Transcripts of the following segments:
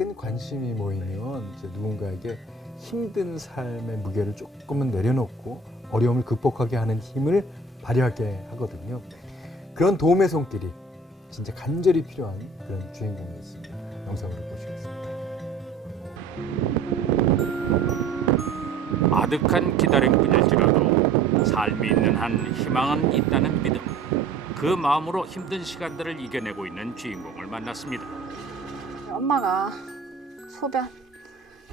작은 관심이 모이면 이제 누군가에게 힘든 삶의 무게를 조금은 내려놓고 어려움을 극복하게 하는 힘을 발휘하게 하거든요. 그런 도움의 손길이 진짜 간절히 필요한 그런 주인공이었습니다. 영상으로 보시겠습니다. 아득한 기다림뿐일지라도 삶이 있는 한 희망은 있다는 믿음. 그 마음으로 힘든 시간들을 이겨내고 있는 주인공을 만났습니다. 엄마가 소변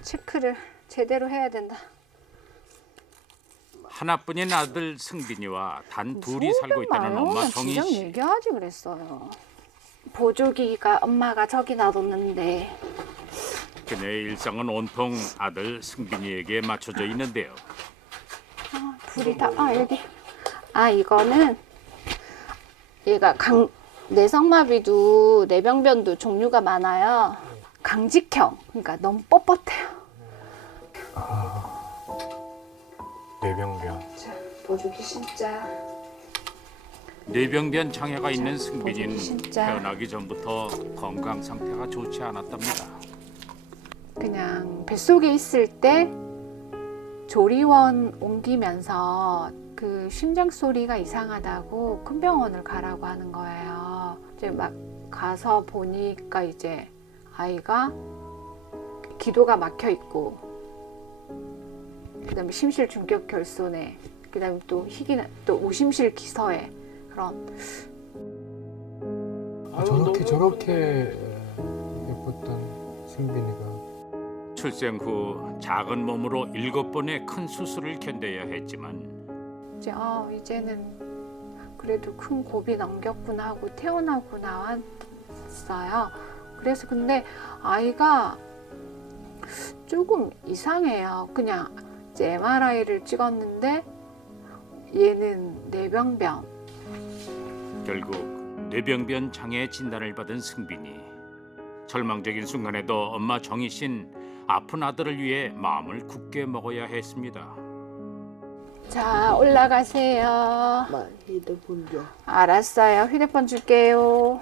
체크를 제대로 해야 된다. 하나뿐인 아들 승빈이와 단 둘이 살고 있다는 엄마 정희 진작 씨. 얘기하지 그랬어요. 보조기가 엄마가 저기 놔뒀는데 그녀의 일상은 온통 아들 승빈이에게 맞춰져 있는데요. 불이 다 여기 이거는 얘가 내성마비도 내병변도 종류가 많아요. 강직형, 그러니까 너무 뻣뻣해요. 뇌병변. 자, 보조기 진짜. 뇌병변 장애가 있는 승빈이는 진짜. 태어나기 전부터 건강 상태가 좋지 않았답니다. 그냥 뱃속에 있을 때 조리원 옮기면서 그 심장 소리가 이상하다고 큰 병원을 가라고 하는 거예요. 이제 막 가서 보니까 이제 아이가 기도가 막혀 있고, 그다음에 심실 중격 결손에, 그다음에 또 또 우심실 기서에 그런. 저렇게 예뻤던 승빈이가 출생 후 작은 몸으로 7번의 큰 수술을 견뎌야 했지만 이제 이제는 그래도 큰 고비 넘겼구나 하고 태어나고 나왔어요. 그래서 근데 아이가 조금 이상해요. 그냥 이제 MRI를 찍었는데 얘는 뇌병변. 결국 뇌병변 장애 진단을 받은 승빈이. 절망적인 순간에도 엄마 정희 씨는 아픈 아들을 위해 마음을 굳게 먹어야 했습니다. 자, 올라가세요. 휴대폰 줘. 알았어요. 휴대폰 줄게요.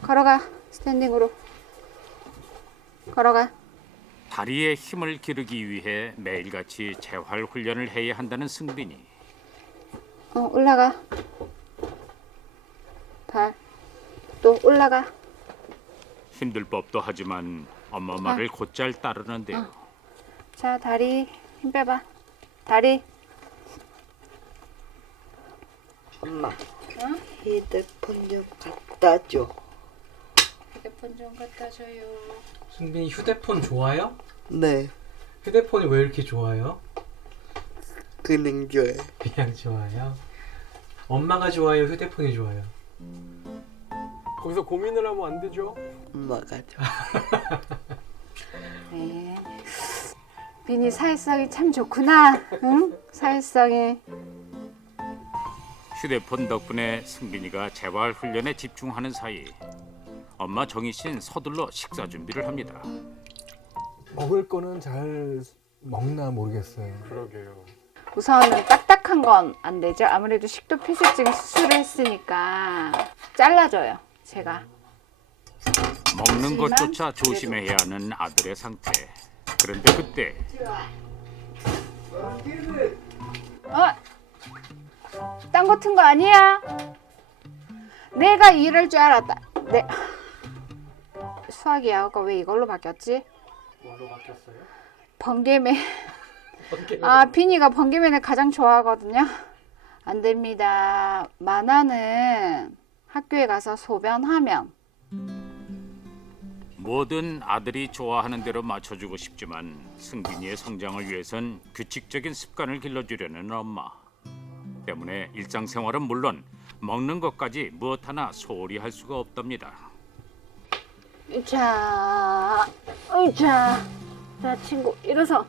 걸어가. 스탠딩으로. 걸어가. 다리에 힘을 기르기 위해 매일같이 재활 훈련을 해야 한다는 승빈이. 올라가. 발. 또 올라가. 힘들 법도 하지만 엄마 말을 곧잘 따르는데요. 자, 다리 힘 빼봐. 다리. 엄마, 휴대폰 좀 갖다 줘. 휴대폰 좀 갖다 줘요. 승빈이 휴대폰 좋아요? 네, 휴대폰이 왜 이렇게 좋아요? 그냥 줘요. 그냥 좋아요. 엄마가 좋아요? 휴대폰이 좋아요? 거기서 고민을 하면 안 되죠? 엄마가 줘. 네. 빈이 사회성이 참 좋구나. 응? 사회성이. 휴대폰 덕분에 승빈이가 재활 훈련에 집중하는 사이 엄마 정희 씨는 서둘러 식사 준비를 합니다. 먹을 거는 잘 먹나 모르겠어요. 그러게요. 우선은 딱딱한 건 안 되죠. 아무래도 식도 폐쇄증 수술을 했으니까 잘라줘요. 제가. 먹는 것조차 조심해야 하는 아들의 상태. 그런데 그때 딴 거 튼 거 아니야? 내가 이럴 줄 알았다. 네. 수학이야. 아까 왜 이걸로 바뀌었지? 뭘로 바뀌었어요? 번개맨. 비니가 번개맨을 가장 좋아하거든요. 안 됩니다. 만화는 학교에 가서 소변하면. 뭐든 아들이 좋아하는 대로 맞춰주고 싶지만 승빈이의 성장을 위해선 규칙적인 습관을 길러주려는 엄마 때문에 일상생활은 물론 먹는 것까지 무엇 하나 소홀히 할 수가 없답니다. 자, 친구 일어서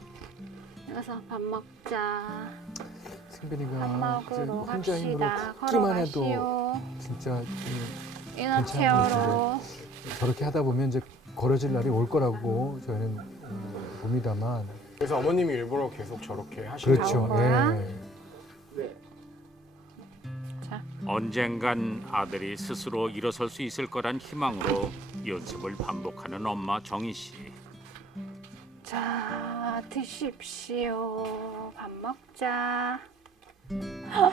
밥 먹자. 밥 승빈이가 이제 먹으러 혼자 힘으로 갑시다. 걷기만 해도 걸어가시오. 진짜 이너체어로. 저렇게 하다 보면 이제 걸어질 날이 올 거라고 저희는 봅니다만. 그래서 어머님이 일부러 계속 저렇게 하시는 그렇죠. 거야? 예. 자, 언젠간 아들이 스스로 일어설 수 있을 거란 희망으로 연습을 반복하는 엄마 정희 씨. 자, 드십시오. 밥 먹자.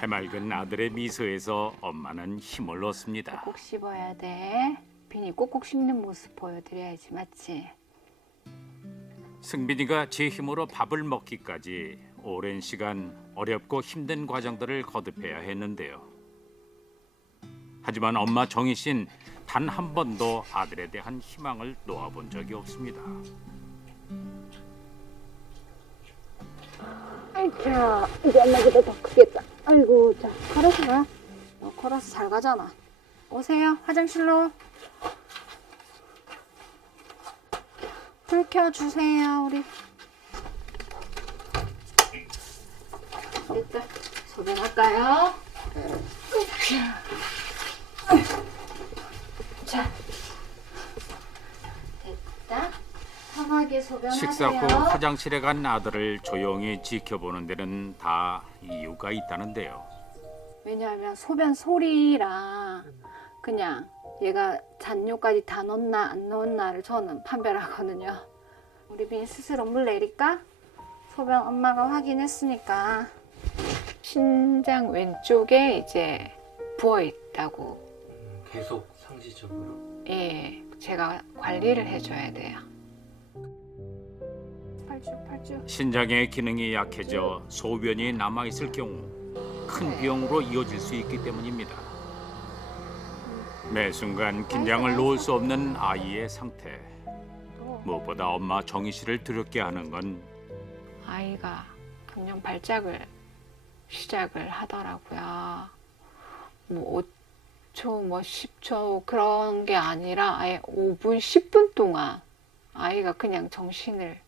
해맑은 아들의 미소에서 엄마는 힘을 얻습니다. 꼭 씹어야 돼. 비니 꼭꼭 씹는 모습 보여드려야지, 맞지? 승빈이가 제 힘으로 밥을 먹기까지 오랜 시간 어렵고 힘든 과정들을 거듭해야 했는데요. 하지만 엄마 정희 씨는 단 한 번도 아들에 대한 희망을 놓아본 적이 없습니다. 아이차, 이제 엄마보다 더 크겠다. 아이고, 자, 걸어서 가. 걸어서 잘 가잖아. 오세요, 화장실로. 불 켜주세요, 우리. 일단 소변할까요? 자, 됐다. 편하게 소변하세요. 식사 후 화장실에 간 아들을 조용히 지켜보는 데는 다 이유가 있다는데요. 왜냐하면 소변 소리랑 그냥 얘가 잔뇨까지 다 넣었나 안 넣었나를 저는 판별하거든요. 우리 빈 스스로 물 내릴까? 소변 엄마가 확인했으니까. 신장 왼쪽에 이제 부어 있다고. 계속 상시적으로. 예, 제가 관리를 해줘야 돼요. 팔쭉. 신장의 기능이 약해져 소변이 남아있을 경우 큰 비용으로 이어질 수 있기 때문입니다. 매 순간 긴장을 놓을 수 없는 아이의 상태. 무엇보다 엄마 정희 씨를 두렵게 하는 건 아이가 금년 발작을 시작을 하더라고요. 뭐 5초, 뭐 10초 그런 게 아니라 아예 5분, 10분 동안 아이가 그냥 정신을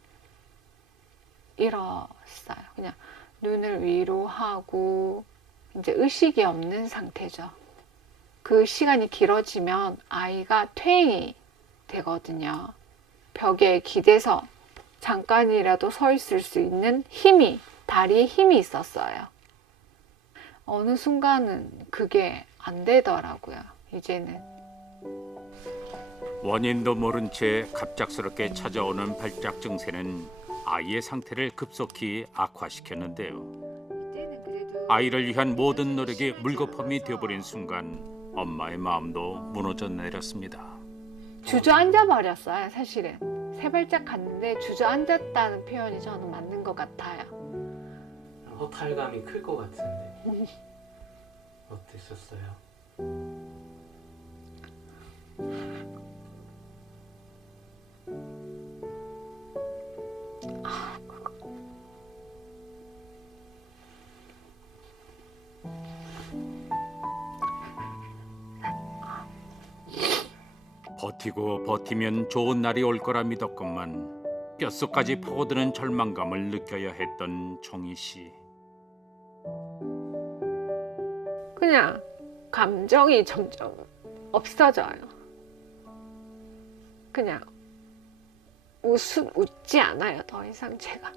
잃었어요. 그냥 눈을 위로 하고 이제 의식이 없는 상태죠. 그 시간이 길어지면 아이가 퇴행이 되거든요. 벽에 기대서 잠깐이라도 서 있을 수 있는 힘이, 다리에 힘이 있었어요. 어느 순간은 그게 안 되더라고요. 이제는. 원인도 모른 채 갑작스럽게 찾아오는 발작 증세는 아이의 상태를 급속히 악화시켰는데요. 이때는 그래도 아이를 위한 모든 노력이 물거품이 되어버린 순간 엄마의 마음도 무너져 내렸습니다. 주저앉아 버렸어요. 사실은 세 발짝 갔는데 주저앉았다는 표현이 저는 맞는 것 같아요. 허탈감이 클 것 같은데. 어땠었어요? 버티고 버티면 좋은 날이 올 거라 믿었건만 뼛속까지 파고드는 절망감을 느껴야 했던 정희 씨. 그냥 감정이 점점 없어져요. 그냥 웃지 않아요. 더 이상 제가.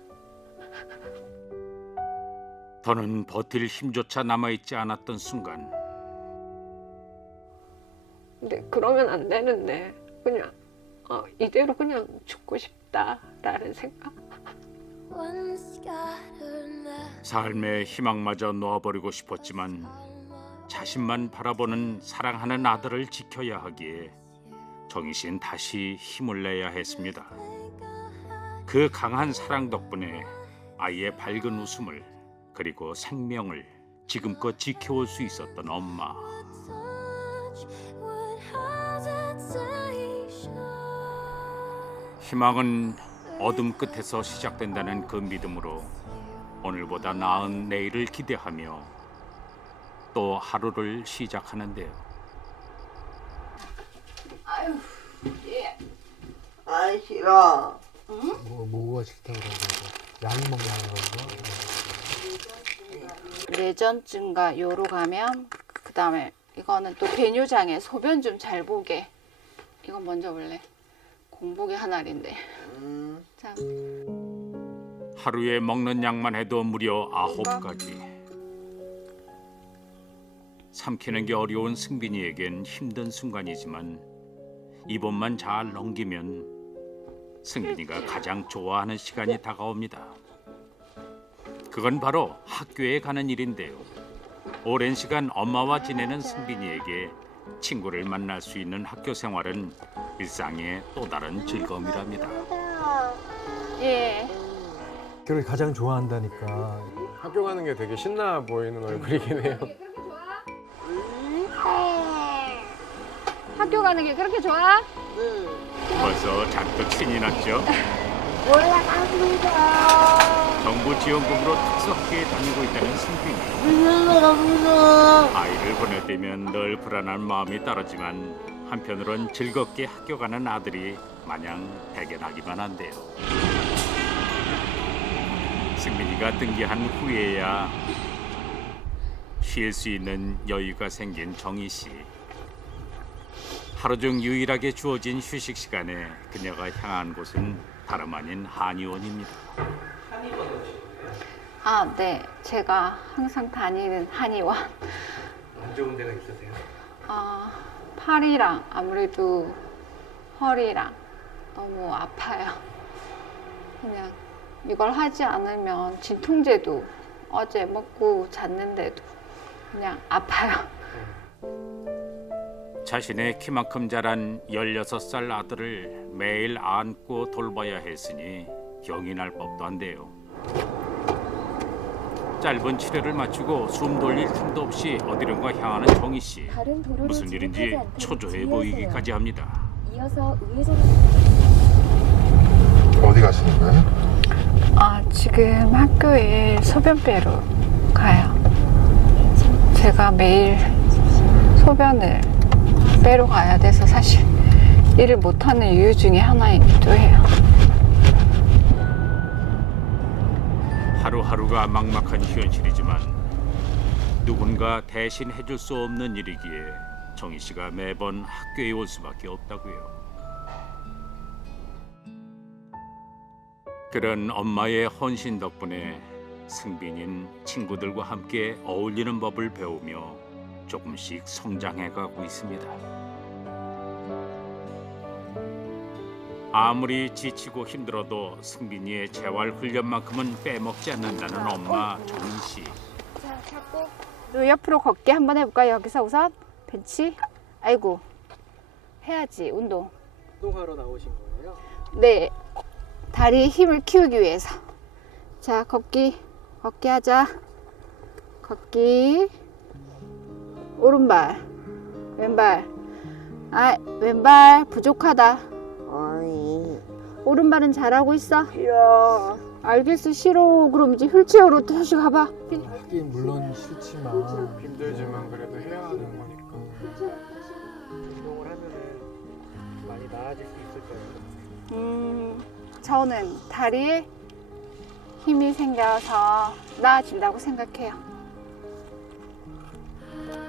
더는 버틸 힘조차 남아있지 않았던 순간 근데 그러면 안 되는데 그냥 이대로 그냥 죽고 싶다라는 생각. 삶의 희망마저 놓아버리고 싶었지만 자신만 바라보는 사랑하는 아들을 지켜야 하기에 정희 씨는 다시 힘을 내야 했습니다. 그 강한 사랑 덕분에 아이의 밝은 웃음을 그리고 생명을 지금껏 지켜올 수 있었던 엄마. 희망은 어둠 끝에서 시작된다는 그 믿음으로 오늘보다 나은 내일을 기대하며 또 하루를 시작하는데요. 아유, 예. 아 싫어. 뭐가 싫다고 그러고 약 먹냐고 그러고. 뇌전증과 요로 가면 그 다음에 이거는 또 배뇨장에 소변 좀 잘 보게. 이건 먼저 볼래. 공복이 한 알인데. 자, 하루에 먹는 양만 해도 무려 9가지. 삼키는 게 어려운 승빈이에겐 힘든 순간이지만 이번만 잘 넘기면 승빈이가 가장 좋아하는 시간이 다가옵니다. 그건 바로 학교에 가는 일인데요. 오랜 시간 엄마와 지내는 승빈이에게 친구를 만날 수 있는 학교 생활은 일상의 또 다른 즐거움이랍니다. 예. 학교를 가장 좋아한다니까. 학교 가는 게 되게 신나 보이는 얼굴이긴 해요. 학교 가는 게 그렇게 좋아? 벌써 잔뜩 신이 났죠. 올라갑니다. 정부 지원금으로 특수학교에 다니고 있다는 승빈이. 무서워. 아이를 보낼 때면 늘 불안한 마음이 따르지만 한편으론 즐겁게 학교 가는 아들이 마냥 대견하기만 한데요. 승빈이가 등교한 후에야 쉴 수 있는 여유가 생긴 정희 씨. 하루 중 유일하게 주어진 휴식 시간에 그녀가 향한 곳은 다름 아닌 한의원입니다. 아, 네. 제가 항상 다니는 한의원. 안 좋은 데가 있으세요? 팔이랑 아무래도 허리랑 너무 아파요. 그냥 이걸 하지 않으면 진통제도 어제 먹고 잤는데도 그냥 아파요. 자신의 키만큼 자란 16살 아들을 매일 안고 돌봐야 했으니 병이 날 법도 한데요. 짧은 치료를 마치고 숨 돌릴 틈도 없이 어디론가 향하는 정희 씨. 무슨 일인지 초조해 보이기까지 합니다. 이어서 우회전. 어디 가시는 거예요? 지금 학교에 소변 빼러 가요. 제가 매일 소변을 빼러 가야 돼서 사실 일을 못하는 이유 중에 하나이기도 해요. 하루하루가 막막한 현실이지만 누군가 대신 해줄 수 없는 일이기에 정희 씨가 매번 학교에 올 수밖에 없다고요. 그런 엄마의 헌신 덕분에 승빈이는 친구들과 함께 어울리는 법을 배우며 조금씩 성장해가고 있습니다. 아무리 지치고 힘들어도 승빈이의 재활 훈련만큼은 빼먹지 않는다는 엄마 정희 씨. 자, 잡고 너 옆으로 걷기 한번 해볼까요? 여기서 우선 벤치. 아이고, 해야지 운동. 운동하러 나오신 거예요? 네, 다리에 힘을 키우기 위해서. 자, 걷기 하자. 걷기. 오른발, 왼발. 왼발 부족하다. 아니, 오른발은 잘하고 있어. 싫어. 알겠어, 싫어. 그럼 이제 휠체어로 다시 가봐. 하긴 물론 싫지만 힘들지만 그래도 해야 하는 거니까. 운동을 하면은 많이 나아질 수 있을 거예요. 저는 다리에 힘이 생겨서 나아진다고 생각해요.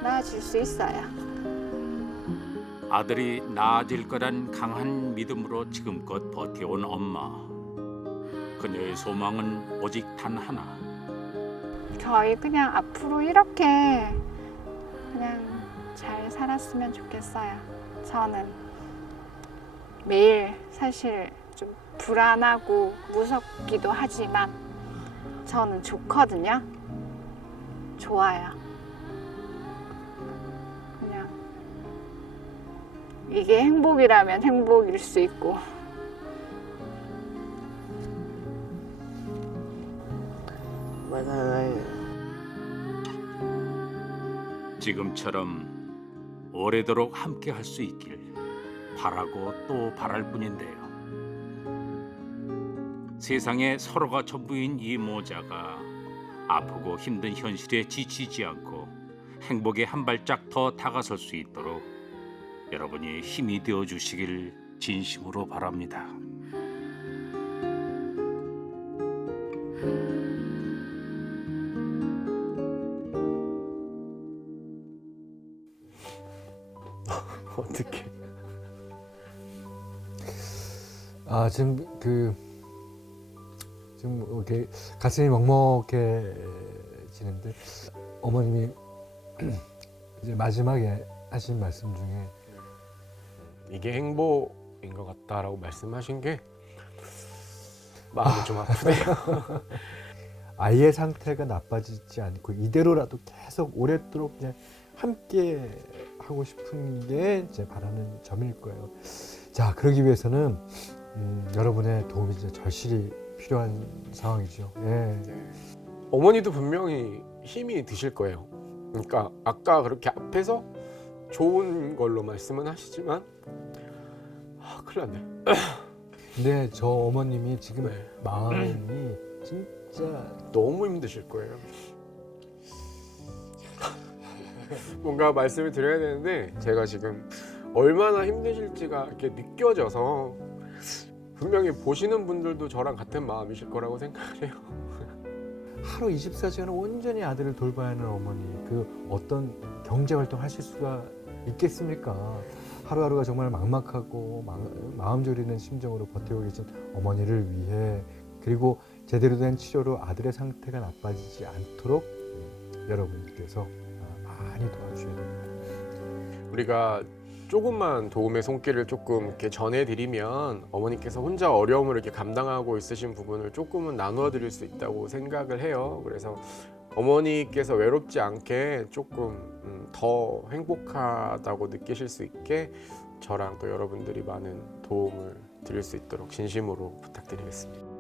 나아질 수 있어요. 아들이 나아질 거란 강한 믿음으로 지금껏 버텨온 엄마. 그녀의 소망은 오직 단 하나. 저희 그냥 앞으로 이렇게 그냥 잘 살았으면 좋겠어요. 저는 매일 사실 좀 불안하고 무섭기도 하지만 저는 좋거든요. 좋아요. 그냥 이게 행복이라면 행복일 수 있고. 맞아요. 지금처럼 오래도록 함께 할 수 있길 바라고 또 바랄 뿐인데요. 세상에 서로가 전부인 이 모자가 아프고 힘든 현실에 지치지 않고 행복에 한 발짝 더 다가설 수 있도록 여러분이 힘이 되어 주시길 진심으로 바랍니다. 어떻게? 지금 지금 이렇게 가슴이 먹먹해지는데 어머님이 이제 마지막에 하신 말씀 중에 이게 행복인 것 같다라고 말씀하신 게 마음이 좀 아프네요. 아이의 상태가 나빠지지 않고 이대로라도 계속 오랫도록 그냥 함께 하고 싶은 게 제 바라는 점일 거예요. 자, 그러기 위해서는 여러분의 도움이 이제 절실히 필요한 상황이죠. 예. 어머니도 분명히 힘이 드실 거예요. 그러니까 아까 그렇게 앞에서 좋은 걸로 말씀은 하시지만 큰일 났네. 근데 저 어머님이 지금 네. 마음이 진짜 너무 힘드실 거예요. 뭔가 말씀을 드려야 되는데 제가 지금 얼마나 힘드실지가 이렇게 느껴져서 분명히 보시는 분들도 저랑 같은 마음이실 거라고 생각을 해요. 하루 24시간을 온전히 아들을 돌봐야 하는 어머니, 그 어떤 경제 활동 하실 수가 있겠습니까? 하루하루가 정말 막막하고 마음 졸이는 심정으로 버티고 계신 어머니를 위해, 그리고 제대로 된 치료로 아들의 상태가 나빠지지 않도록 여러분께서 많이 도와주셔야 됩니다. 우리가 조금만 도움의 손길을 조금 이렇게 전해드리면 어머니께서 혼자 어려움을 이렇게 감당하고 있으신 부분을 조금은 나누어 드릴 수 있다고 생각을 해요. 그래서 어머니께서 외롭지 않게 조금 더 행복하다고 느끼실 수 있게 저랑 또 여러분들이 많은 도움을 드릴 수 있도록 진심으로 부탁드리겠습니다.